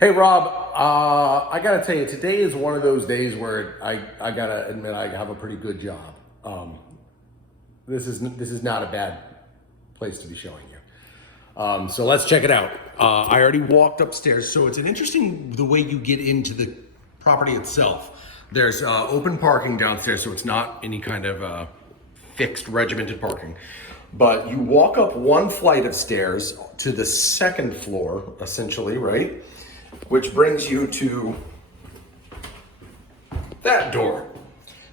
Hey Rob, I gotta tell you, today is one of those days where I gotta admit I have a pretty good job. This is not a bad place to be showing you. So let's check it out. I already walked upstairs, so it's an interesting the way you get into the property itself. There's open parking downstairs, so it's not any kind of fixed regimented parking. But you walk up one flight of stairs to the second floor, essentially, right? Which brings you to that door.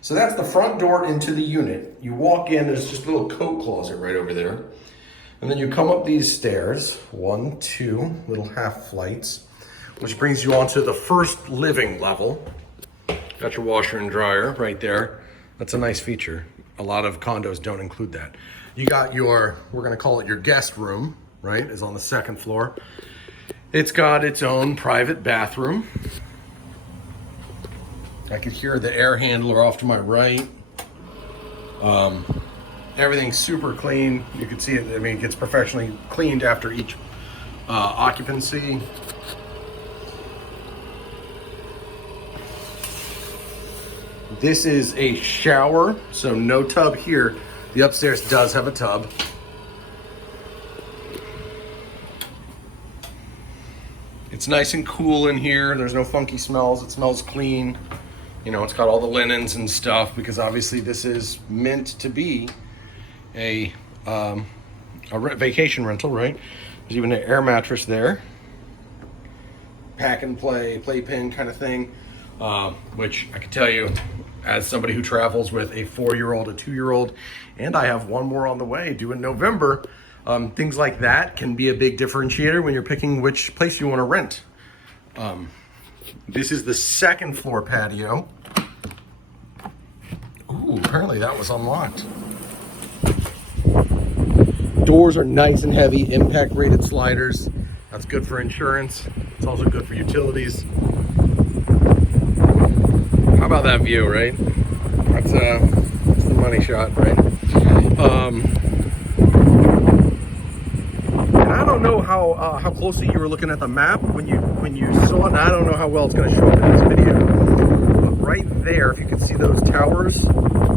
So that's the front door into the unit. You walk in, there's just a little coat closet right over there. And then you come up these stairs, 1, 2, little half flights, which brings you onto the first living level. Got your washer and dryer right there. That's a nice feature. A lot of condos don't include that. You got your, we're gonna call it your guest room, right? Is on the second floor. It's got its own private bathroom. I could hear the air handler off to my right. Everything's super clean. You can see it, I mean, it gets professionally cleaned after each occupancy. This is a shower, so no tub here. The upstairs does have a tub. It's nice and cool in here. There's no funky smells. It smells clean. You know, it's got all the linens and stuff because obviously this is meant to be a vacation rental, right? There's even an air mattress there. Pack and play, playpen kind of thing, which I can tell you, as somebody who travels with a 4-year-old, a 2-year-old, and I have one more on the way due in November, things like that can be a big differentiator when you're picking which place you want to rent. This is the second floor patio. Ooh, apparently that was unlocked. Doors are nice and heavy, impact rated sliders. That's good for insurance. It's also good for utilities. How about that view, right? That's the money shot, right? And I don't know how closely you were looking at the map when you saw it. And I don't know how well it's going to show up in this video. But right there, if you can see those towers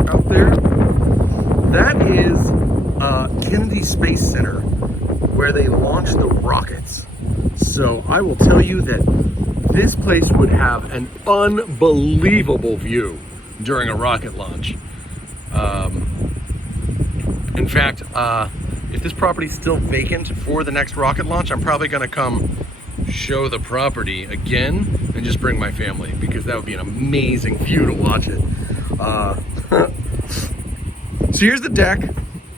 out there, that is Kennedy Space Center, where they launched the rockets. So I will tell you that this place would have an unbelievable view during a rocket launch. In fact, if this property's still vacant for the next rocket launch, I'm probably gonna come show the property again and just bring my family because that would be an amazing view to watch it. So here's the deck,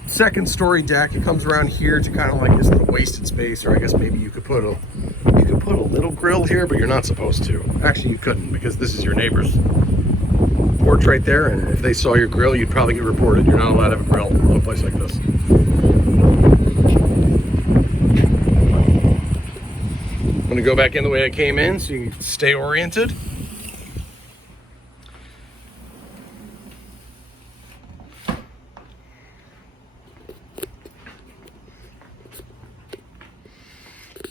second story deck. It comes around here to kind of like this little wasted space, or I guess maybe you could put a little grill here, but you're not supposed to. Actually, you couldn't because this is your neighbor's porch right there, and if they saw your grill, you'd probably get reported. You're not allowed to have a grill in a place like this. I'm gonna go back in the way I came in so you can stay oriented.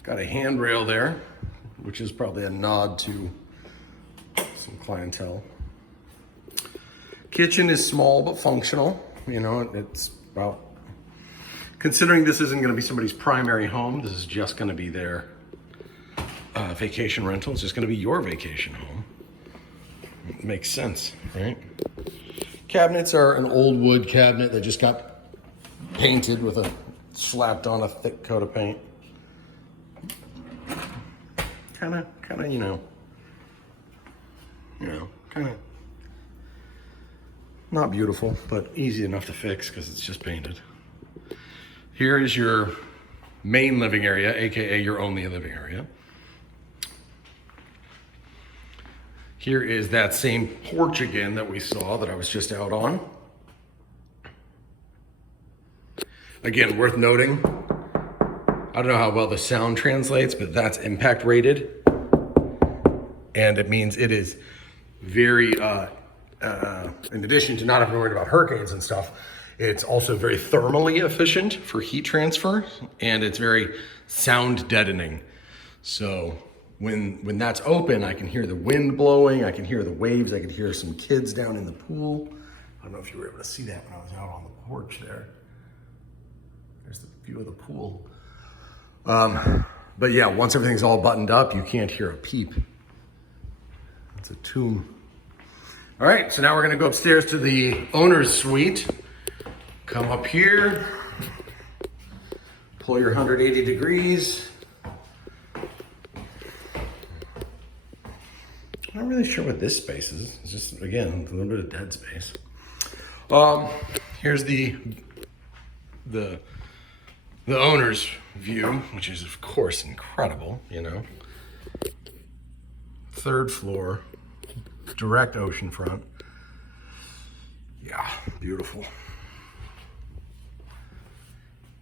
Got a handrail there, which is probably a nod to some clientele. Kitchen is small but functional. You know, it's about, considering this isn't going to be somebody's primary home, this is just going to be their vacation rental. It's just going to be your vacation home. It makes sense, right? Cabinets are an old wood cabinet that just got painted with slapped on a thick coat of paint. Kind of, you know, kind of not beautiful, but easy enough to fix because it's just painted. Here is your main living area, AKA your only living area. Here is that same porch again that we saw that I was just out on. Again, worth noting, I don't know how well the sound translates, but that's impact rated. And it means it is very, in addition to not having to worry about hurricanes and stuff, it's also very thermally efficient for heat transfer, and it's very sound deadening. So when that's open, I can hear the wind blowing, I can hear the waves, I can hear some kids down in the pool. I don't know if you were able to see that when I was out on the porch there. There's the view of the pool. But yeah, once everything's all buttoned up, you can't hear a peep. It's a tomb. All right, so now we're gonna go upstairs to the owner's suite. Come up here, pull your 180 degrees. I'm not really sure what this space is. It's just, again, a little bit of dead space. Here's the owner's view, which is of course incredible, you know. 3rd floor, direct ocean front. Yeah, beautiful.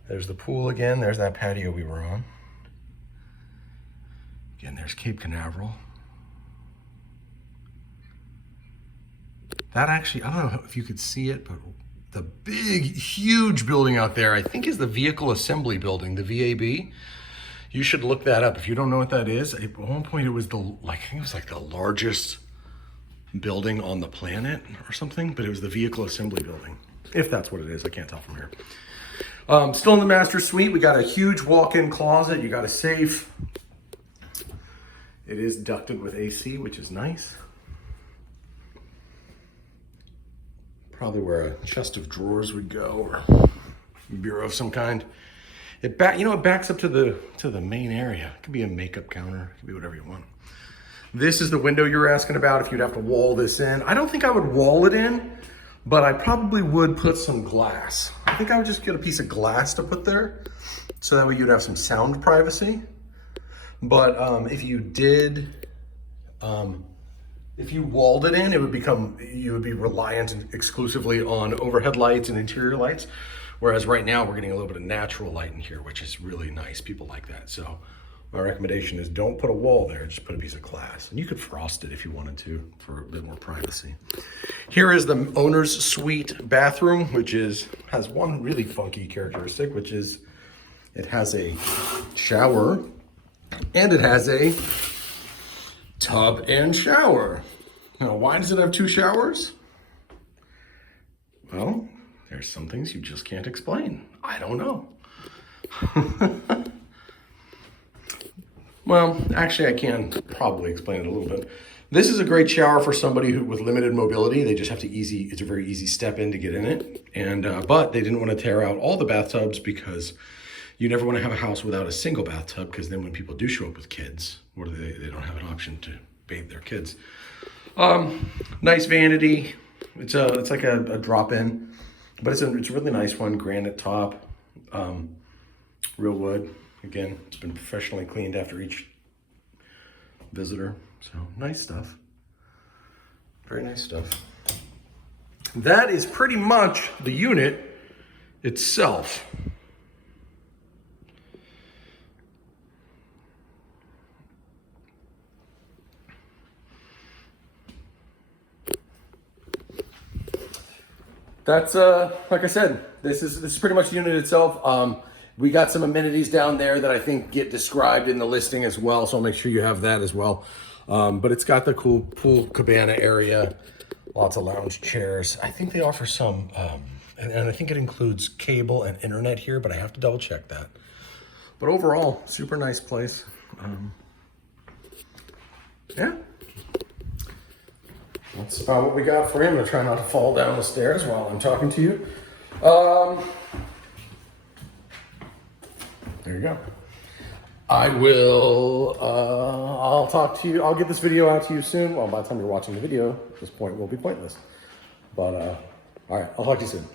There's the pool again. There's that patio we were on. Again, there's Cape Canaveral. That actually, I don't know if you could see it, but the big, huge building out there, I think is the Vehicle Assembly Building, the VAB. You should look that up. If you don't know what that is, at one point it was I think it was like the largest building on the planet or something, but it was the Vehicle Assembly Building. If that's what it is, I can't tell from here. Still in the master suite, we got a huge walk-in closet. You got a safe. It is ducted with AC, which is nice. Probably where a chest of drawers would go, or a bureau of some kind. It backs up to the main area. It could be a makeup counter. It could be whatever you want. This is the window you were asking about, if you'd have to wall this in. I don't think I would wall it in, but I probably would put some glass. I think I would just get a piece of glass to put there, so that way you'd have some sound privacy. But if you did, if you walled it in, you would be reliant exclusively on overhead lights and interior lights. Whereas right now we're getting a little bit of natural light in here, which is really nice. People like that. So my recommendation is don't put a wall there, just put a piece of glass. And you could frost it if you wanted to for a bit more privacy. Here is the owner's suite bathroom, which has one really funky characteristic, which is it has a shower and it has a tub and shower. Now, why does it have 2 showers? Well, there's some things you just can't explain. I don't know. Well, actually, I can probably explain it a little bit. This is a great shower for somebody with limited mobility. They just have to it's a very easy step in to get in it. And but they didn't want to tear out all the bathtubs, because you never want to have a house without a single bathtub, because then when people do show up with kids, or they don't have an option to bathe their kids. Nice vanity. It's like a drop-in, but it's a really nice one. Granite top, real wood. Again, it's been professionally cleaned after each visitor. So nice stuff. Very nice stuff. That is pretty much the unit itself. That's like I said, this is pretty much the unit itself. We got some amenities down there that I think get described in the listing as well, so I'll make sure you have that as well. But it's got the cool pool cabana area, lots of lounge chairs. I think they offer some, and I think it includes cable and internet here, but I have to double check that. But overall, super nice place. Yeah. That's about what we got for you. I'm gonna try not to fall down the stairs while I'm talking to you. There you go. I'll talk to you. I'll get this video out to you soon. Well, by the time you're watching the video, this point will be pointless. But, all right, I'll talk to you soon.